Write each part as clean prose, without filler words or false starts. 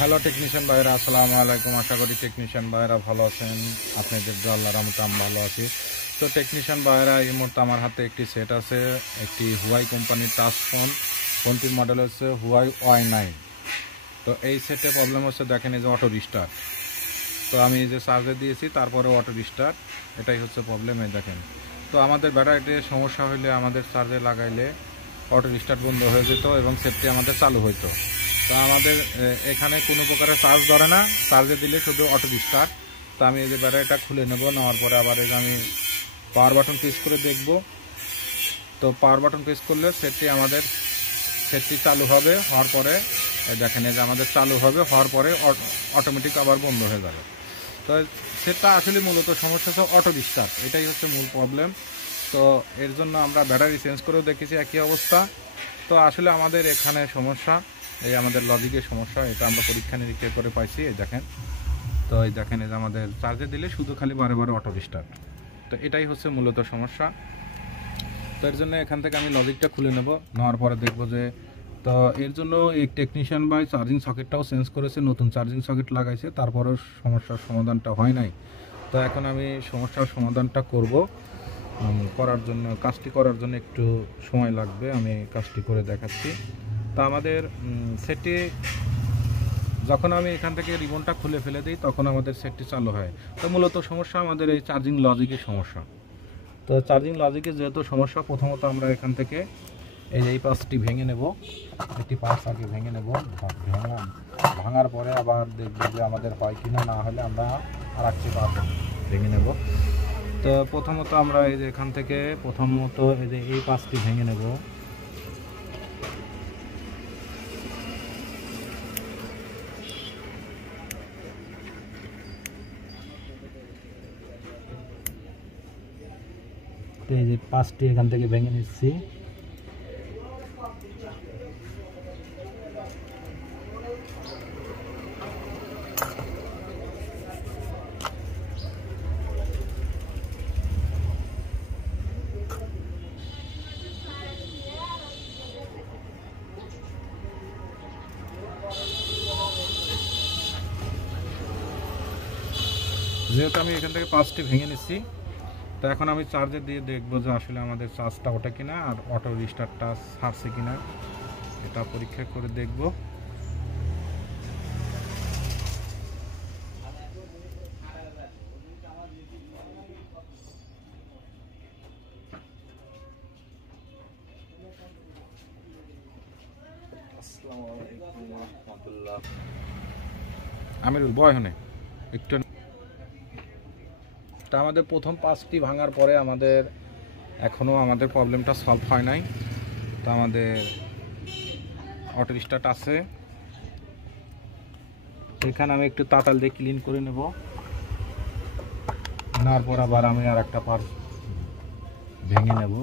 Hello technician ভাইরা, আসসালামু আলাইকুম। আশা করি টেকনিশিয়ান ভাইরা ভালো আছেন। আপনাদের আল্লাহর রহমতে আমি ভালো আছি। তো টেকনিশিয়ান ভাইরা, এই মুহূর্তে আমার হাতে একটি সেট আছে, একটি হুয়াই কোম্পানির টাচ ফোনটির মডেল হচ্ছে হুয়াই Y9। তো এই সেটে প্রবলেম হচ্ছে, দেখেন এই যে অটো রিস্টার্ট। তো আমি এই যে চার্জে দিয়েছি, তারপরে অটো রিস্টার্ট, এটাই হচ্ছে প্রবলেম। এই দেখেন, তো আমাদের ব্যাটারিতে সমস্যা হইলে আমাদের চার্জে লাগাইলে অটো রিস্টার্ট বন্ধ হয়ে যেত এবং সেটটি আমাদের চালু হইতো। তো আমাদের এখানে কোনো প্রকারের চার্জ ধরে না, চার্জে দিলে শুধু অটো রিস্টার্ট। তো আমি এই যে ব্যাটারিটা খুলে নেব, নেওয়ার পরে আবার এই যে আমি পাওয়ার বাটন প্রেস করে দেখব। তো পাওয়ার বাটন প্রেস করলে সেটটি চালু হবে। হওয়ার পরে দেখেন এই যে আমাদের চালু হবে, হওয়ার পরে অটোমেটিক আবার বন্ধ হয়ে যাবে। তো সেটা আসলে মূলত সমস্যা হচ্ছে অটো রিস্টার্ট, এটাই হচ্ছে মূল প্রবলেম। তো এর জন্য আমরা ব্যাটারি চেঞ্জ করেও দেখেছি একই অবস্থা। তো আসলে আমাদের এখানে সমস্যা, এই আমাদের লজিকের সমস্যা, এটা আমরা পরীক্ষা নিরীক্ষা করে পাইছি। এই দেখেন, তো এই দেখেন এই যে আমাদের চার্জে দিলে শুধু খালি বারে বারে অটো রিস্টার্ট। তো এটাই হচ্ছে মূলত সমস্যা। তো এর জন্য এখান থেকে আমি লজিকটা খুলে নেব, নেওয়ার পরে দেখব যে, তো এর জন্য এই টেকনিশিয়ান ভাই চার্জিং সকেটটাও চেঞ্জ করেছে, নতুন চার্জিং সকেট লাগাইছে, তারপরেও সমস্যার সমাধানটা হয় নাই। তো এখন আমি সমস্যার সমাধানটা করব। কাজটি করার জন্য একটু সময় লাগবে, আমি কাজটি করে দেখাচ্ছি। তা আমাদের সেটটি যখন আমি এখান থেকে রিবনটা খুলে ফেলে দিই, তখন আমাদের সেটটি চালু হয়। তো মূলত সমস্যা আমাদের এই চার্জিং লজিকের সমস্যা। তো চার্জিং লজিকে যেহেতু সমস্যা, প্রথমত আমরা এখান থেকে এই পার্টসটি ভেঙে নেব। একটি পার্টস আগে ভেঙে নেব, ভাঙার পরে আবার দেখব যে আমাদের হয় কিনা, না হলে আমরা আর একটি পার্ট ভেঙে নেব। তো প্রথমত আমরা এই যে এখান থেকে এই পার্টসটি ভেঙে নেব। তো এই যে পার্টসটি এখান থেকে ভেঙে নিচ্ছি। যেহেতু আমি এখান থেকে পার্টসটি ভেঙে নিচ্ছি, তো এখন আমি চার্জে দিয়ে দেখবো যে আসলে আমাদের চার্জটা ওঠে কিনা আর অটো রিস্টার্টটা ছাড়ছে কিনা, এটা পরীক্ষা করে দেখব। আমিরুল বয় হনে একটু। তা আমাদের প্রথম পাঁচটি ভাঙার পরে এখনও আমাদের প্রবলেমটা সলভ হয় নাই। তো আমাদের অটো রিস্টার্ট আছে, এখানে আমি একটু তাতাল দিয়ে ক্লিন করে নেব। নেওয়ার পর আবার আমি আর একটা পার্ট ভেঙে নেব।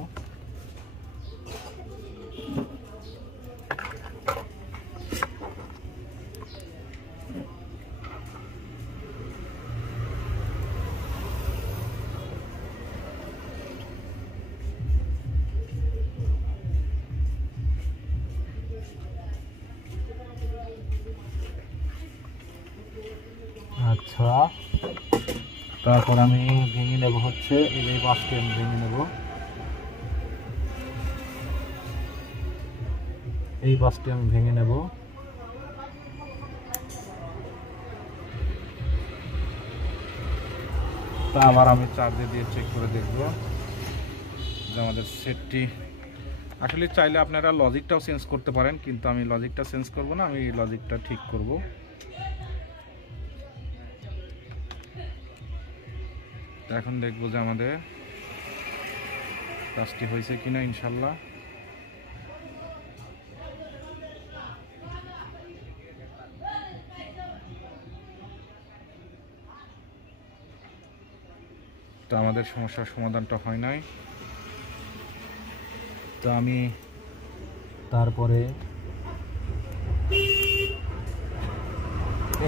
আচ্ছা, তারপর আমি ভেঙে নেব হচ্ছে এই পাশটি আমি ভেঙে নেব, এই পাশটি আমি ভেঙে নেব। তা আবার আমি চার্জে দিয়ে চেক করে দেখব যে আমাদের সেটটি আসলে, চাইলে আপনারা লজিকটাও চেঞ্জ করতে পারেন, কিন্তু আমি লজিকটা চেঞ্জ করব না, আমি লজিকটা ঠিক করব। এখন দেখব যে আমাদের কাজটি হয়েছে কিনা, ইনশাল্লাহ। তো আমাদের সমস্যার সমাধানটা হয় নাই। তো আমি তারপরে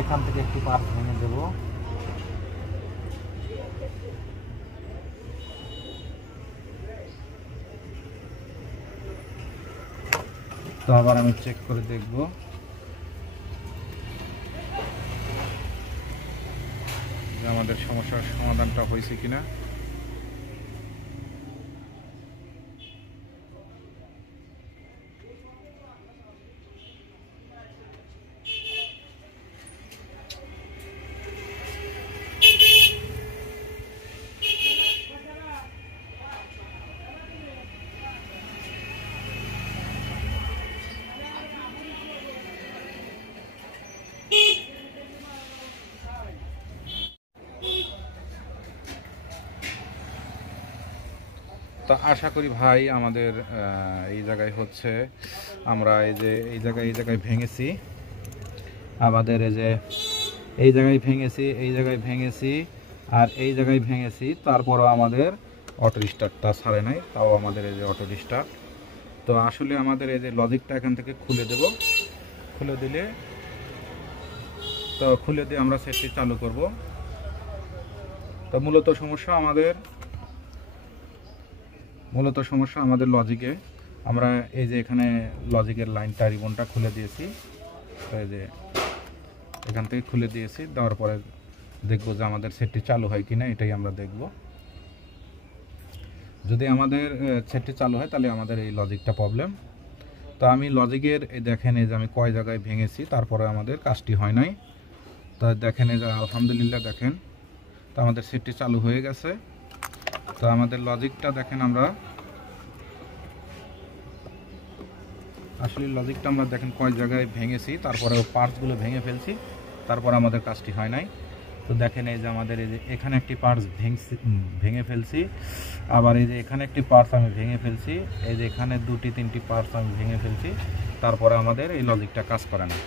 এখান থেকে একটি পার্ট ভেঙে দেব। তো আবার আমি চেক করে দেখব। যে আমাদের সমস্যার সমাধানটা হয়েছে কিনা। তো আশা করি ভাই আমাদের এই জায়গায় হচ্ছে আমরা এই জায়গায় ভেঙেছি, আমাদের এই জায়গায় ভেঙেছি আর এই জায়গায় ভেঙেছি, তারপরও আমাদের অটো স্টার্টটা ছাড়ে নাই। তাও আমাদের এই যে অটো স্টার্ট। তো আসলে আমাদের এই যে লজিকটা এখান থেকে খুলে দেব, খুলে দিয়ে আমরা সেটটি চালু করব। তো মূলত সমস্যা আমাদের লজিকে। আমরা এই যে এখানে লজিকের লাইনটা রিবনটা খুলে দিয়েছি, এই যে এখান থেকে খুলে দিয়েছি। দেওয়ার পরে দেখব যে আমাদের সেটটি চালু হয় কিনা, এটাই আমরা দেখব। যদি আমাদের সেটটি চালু হয় তাহলে আমাদের এই লজিকটা প্রবলেম। তো আমি লজিকের দেখেন এই যে আমি কয় জায়গায় ভেঙেছি, তারপরে আমাদের কাজটি হয় নাই। তা দেখেন এই যে আলহামদুলিল্লাহ দেখেন, তো আমাদের সেটটি চালু হয়ে গেছে। তো আমাদের লজিকটা দেখেন, আমরা আসলে লজিকটা আমরা দেখেন কয় জায়গায় ভেঙেছি, তারপরে পার্টসগুলো ভেঙে ফেলছি, তারপর আমাদের কাজটি হয় নাই। তো দেখেন এই যে আমাদের এই যে এখানে একটি পার্টস ভেঙে ফেলছি, আবার এই যে এখানে একটি পার্টস আমি ভেঙে ফেলছি, এই যে এখানে দুটি তিনটি পার্টস আমি ভেঙে ফেলছি, তারপরে আমাদের এই লজিকটা কাজ করে না।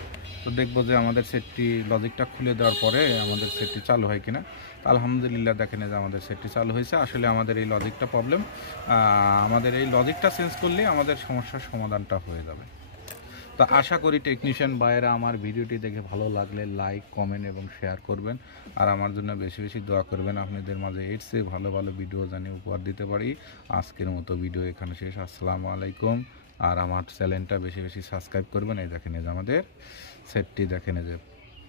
তো দেখবো যে আমাদের সেটটি লজিকটা খুলে দেওয়ার পরে আমাদের সেটটি চালু হয় কিনা। আলহামদুলিল্লাহ দেখেন যে আমাদের সেটটি চালু হয়েছে। আসলে আমাদের এই লজিকটা প্রবলেম, আমাদের এই লজিকটা চেঞ্জ করলে আমাদের সমস্যার সমাধানটা হয়ে যাবে। তো আশা করি টেকনিশিয়ান ভাইয়েরা আমার ভিডিওটি দেখে ভালো লাগলে লাইক, কমেন্ট এবং শেয়ার করবেন, আর আমার জন্য বেশি বেশি দোয়া করবেন। আপনাদের মাঝে এর চেয়ে ভালো ভালো ভিডিও জানি উপহার দিতে পারি। আজকের মতো ভিডিও এখানে শেষ। আসসালামু আলাইকুম। আর আমার চ্যানেলটা বেশি বেশি সাবস্ক্রাইব করবেন। এই দেখেন যে আমাদের সেটটি দেখেন যে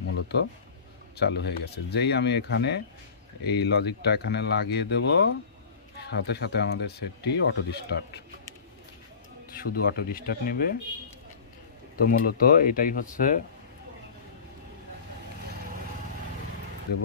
মূলত চালু হয়ে গেছে। যেই আমি এখানে এই লজিকটা এখানে লাগিয়ে দেব, সাথে সাথে আমাদের সেটটি অটো রিস্টার্ট, শুধু অটো রিস্টার্ট নেবে। তো মূলত এটাই হচ্ছে দেব।